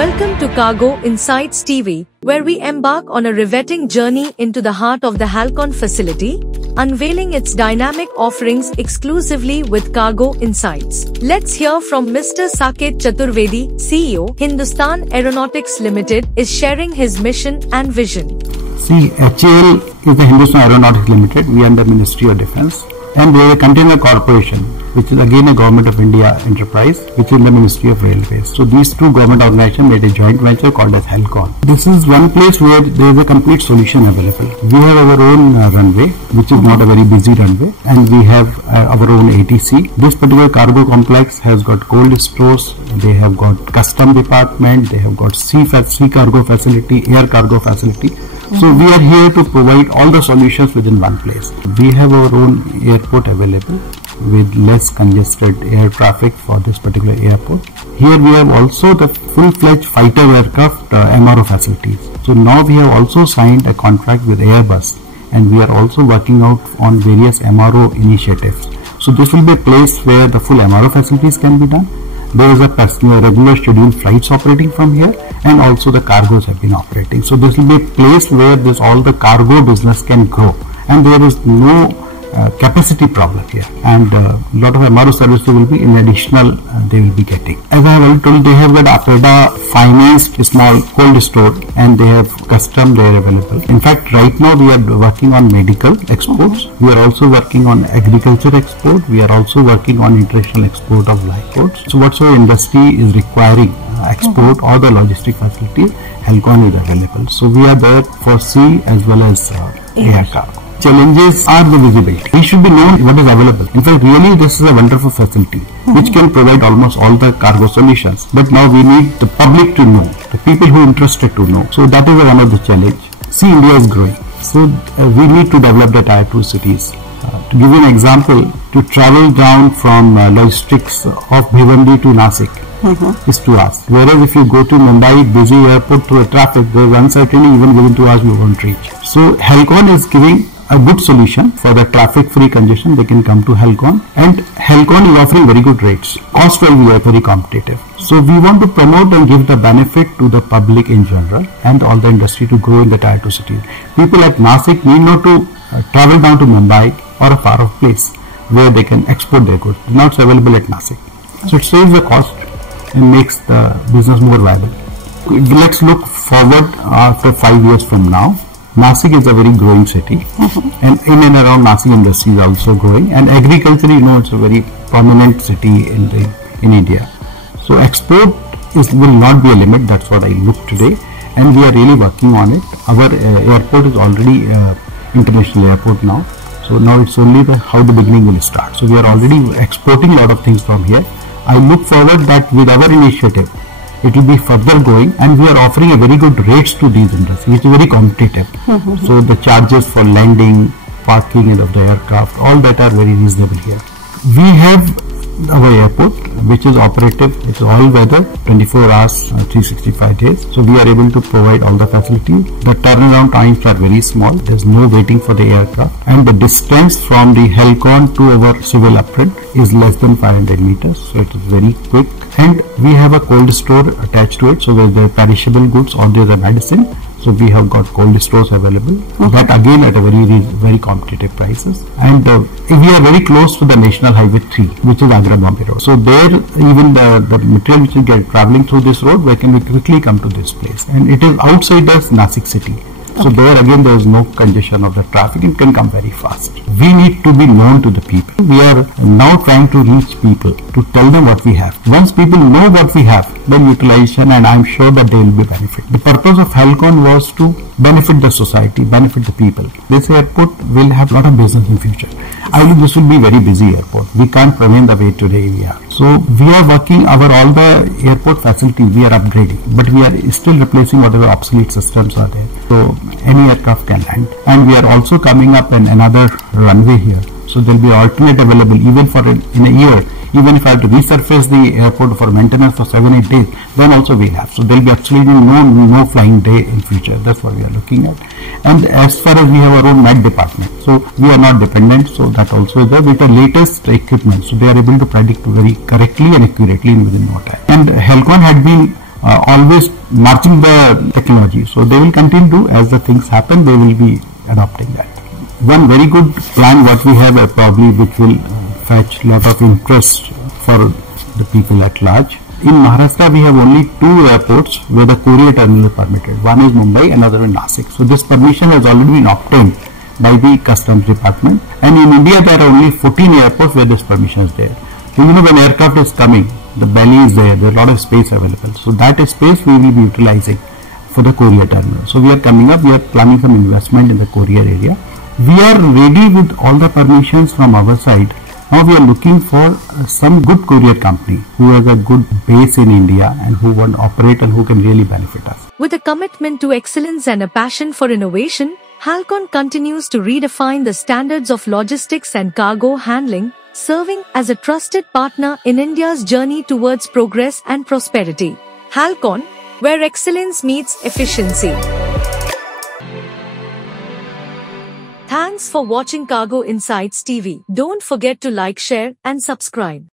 Welcome to Cargo Insights TV, where we embark on a riveting journey into the heart of the Halcon facility, unveiling its dynamic offerings exclusively with Cargo Insights. Let's hear from Mr. Saket Chaturvedi, CEO, Hindustan Aeronautics Limited, is sharing his mission and vision. See, HAL is the Hindustan Aeronautics Limited. We are the Ministry of Defence, and we are a container corporation, which is again a Government of India enterprise, which is in the Ministry of Railways. So these two government organizations made a joint venture called as Halcon. This is one place where there is a complete solution available. We have our own runway, which is not a very busy runway, and we have our own ATC. This particular cargo complex has got cold stores, they have got custom department, they have got sea cargo facility, air cargo facility. So we are here to provide all the solutions within one place. We have our own airport available with less congested air traffic for this particular airport. Here we have also the full-fledged fighter aircraft MRO facilities. So now we have also signed a contract with Airbus, and we are also working out on various MRO initiatives. So this will be a place where the full MRO facilities can be done. There is a regular scheduled flights operating from here, and also the cargos have been operating. So this will be a place where all the cargo business can grow, and there is no capacity problem here, and a lot of MRO services will be in additional they will be getting. As I have already told, they have got APEDA financed small cold store, and they have custom there available. In fact, right now we are working on medical exports. We are also working on agriculture export. We are also working on international export of live goods. So whatsoever industry is requiring export or the logistic facilities, Halcon is available. So we are there for sea as well as air cargo. Challenges are the visibility. We should be known what is available. In fact, really this is a wonderful facility which can provide almost all the cargo solutions. But now we need the public to know, the people who are interested to know. So that is one of the challenge. See, India is growing. So we need to develop the tier 2 cities. To give you an example, to travel down from logistics of Bhiwandi to Nasik is 2 hours. Whereas if you go to Mumbai, busy airport through traffic, there is uncertainty, even within 2 hours you won't reach. So Halcon is giving a good solution for the traffic-free congestion. They can come to Halcon, and Halcon is offering very good rates. Cost-wise, we are very competitive. So we want to promote and give the benefit to the public in general and all the industry to grow in the tier 2 cities. People at Nasik need not to travel down to Mumbai or a far-off place where they can export their goods. Now it's available at Nasik. So it saves the cost and makes the business more viable. Let's look forward after 5 years from now. Nasik is a very growing city, and in and around Nasik industry is also growing, and agriculture, it's a very prominent city in India. So export will not be a limit. That's what I look today, and we are really working on it. Our airport is already international airport now. So now it's only how the beginning will start. So we are already exporting a lot of things from here. I look forward that with our initiative, it will be further going, and we are offering a very good rates to these industries, which is very competitive. So the charges for landing, parking of the aircraft, all that are very reasonable here. We have our airport, which is operative. It's all weather, 24 hours, 365 days. So we are able to provide all the facilities. The turnaround times are very small. There's no waiting for the aircraft, and the distance from the Halcon to our civil apron is less than 500 meters. So it is very quick. And we have a cold store attached to it, so where there are perishable goods or there is a medicine. So we have got cold stores available. That again at a very competitive prices. And we are very close to the National Highway 3, which is Agra Bombay Road. So there, even the material which is traveling through this road, we can quickly come to this place. And it is outside the Nasik city. So there again there is no congestion of the traffic, and can come very fast. We need to be known to the people. We are now trying to reach people to tell them what we have. Once people know what we have, then utilization, and I am sure that they will be benefit. The purpose of Halcon was to benefit the society, benefit the people. This airport will have a lot of business in future. I believe this will be very busy airport. We can't remain the way today we are. So we are working all the airport facilities we are upgrading, but we are still replacing whatever obsolete systems are there. So any aircraft can land, and we are also coming up in another runway here. So there will be alternate available even for in a year. Even if I have to resurface the airport for maintenance for 7-8 days, then also we have. So there will be absolutely no flying day in future. That's what we are looking at. And as far as we have our own med department, so we are not dependent. So that also is there with the latest equipment. So they are able to predict very correctly and accurately within no time. And Halcon had been always marching the technology. So they will continue to, as the things happen, they will be adopting that. One very good plan what we have probably which will fetch lot of interest for the people at large. In Maharashtra, we have only 2 airports where the courier terminal is permitted. One is Mumbai, another in Nasik. So this permission has already been obtained by the Customs Department. And in India, there are only 14 airports where this permission is there. So when aircraft is coming, the belly is there. There is a lot of space available. So that space we will be utilizing for the courier terminal. So we are coming up. We are planning some investment in the courier area. We are ready with all the permissions from our side. Now we are looking for some good courier company who has a good base in India and who want to operate and who can really benefit us. With a commitment to excellence and a passion for innovation, Halcon continues to redefine the standards of logistics and cargo handling, serving as a trusted partner in India's journey towards progress and prosperity. Halcon, where excellence meets efficiency. Thanks for watching Cargo Insights TV. Don't forget to like, share, and subscribe.